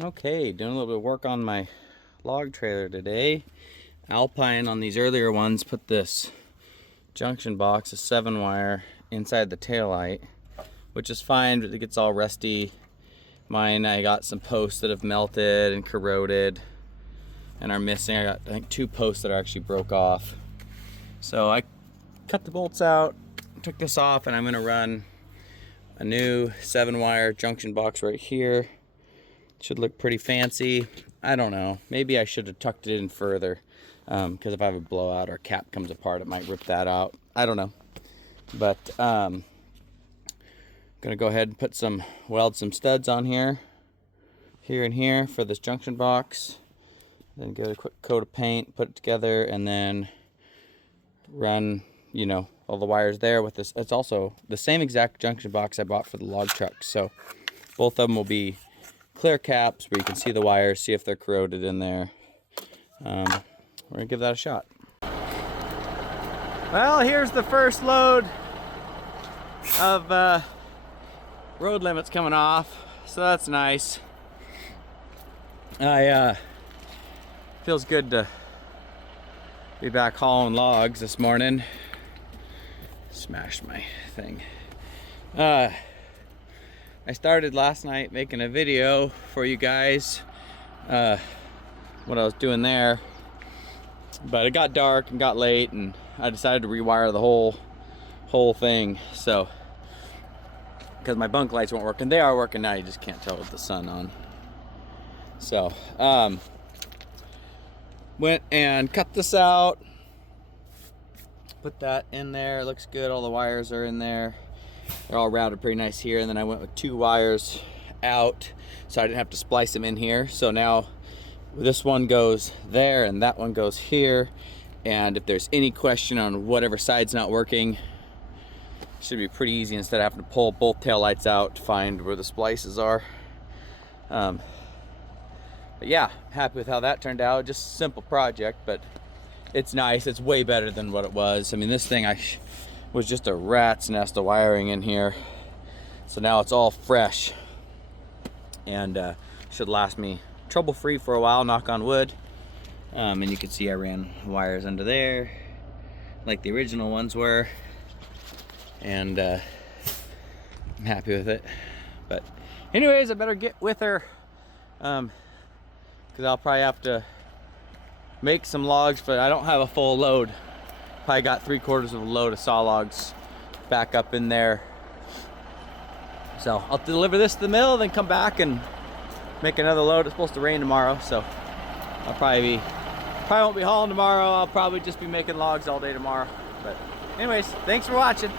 Okay, doing a little bit of work on my log trailer today. Alpine on these earlier ones put this junction box, a 7-wire, inside the taillight, which is fine, but it gets all rusty. Mine, I got some posts that have melted and corroded and are missing. I got, I think, 2 posts that are actually broke off. So I cut the bolts out, took this off, and I'm gonna run a new 7-wire junction box right here. Should look pretty fancy. I don't know, maybe I should have tucked it in further, because if I have a blowout or cap comes apart, it might rip that out. I don't know, but gonna go ahead and weld some studs on here and here for this junction box. Then give it a quick coat of paint, put it together, and then run, you know, all the wires there with this. It's also the same exact junction box I bought for the log truck, so both of them will be clear caps where you can see the wires, see if they're corroded in there. We're gonna give that a shot. Well, here's the first load of road limits coming off, so that's nice. Feels good to be back hauling logs this morning. Smashed my thing. I started last night making a video for you guys, what I was doing there, but it got dark and got late, and I decided to rewire the whole thing. So, because my bunk lights weren't working, they are working now. You just can't tell with the sun on. So, went and cut this out, put that in there. It looks good. All the wires are in there. They're all routed pretty nice here, and then I went with 2 wires out so I didn't have to splice them in here. So now this one goes there and that one goes here, and if there's any question on whatever side's not working, it should be pretty easy instead of having to pull both tail lights out to find where the splices are. But yeah, happy with how that turned out. Just a simple project, but it's nice. It's way better than what it was. I mean, this thing was just a rat's nest of wiring in here, so now it's all fresh and should last me trouble-free for a while, knock on wood. And you can see I ran wires under there like the original ones were, and I'm happy with it. But anyways, I better get with her, because I'll probably have to make some logs, but I don't have a full load. Probably got 3/4 of a load of saw logs back up in there. So I'll deliver this to the mill, then come back and make another load. It's supposed to rain tomorrow, so I'll probably won't be hauling tomorrow. I'll probably just be making logs all day tomorrow. But anyways, thanks for watching.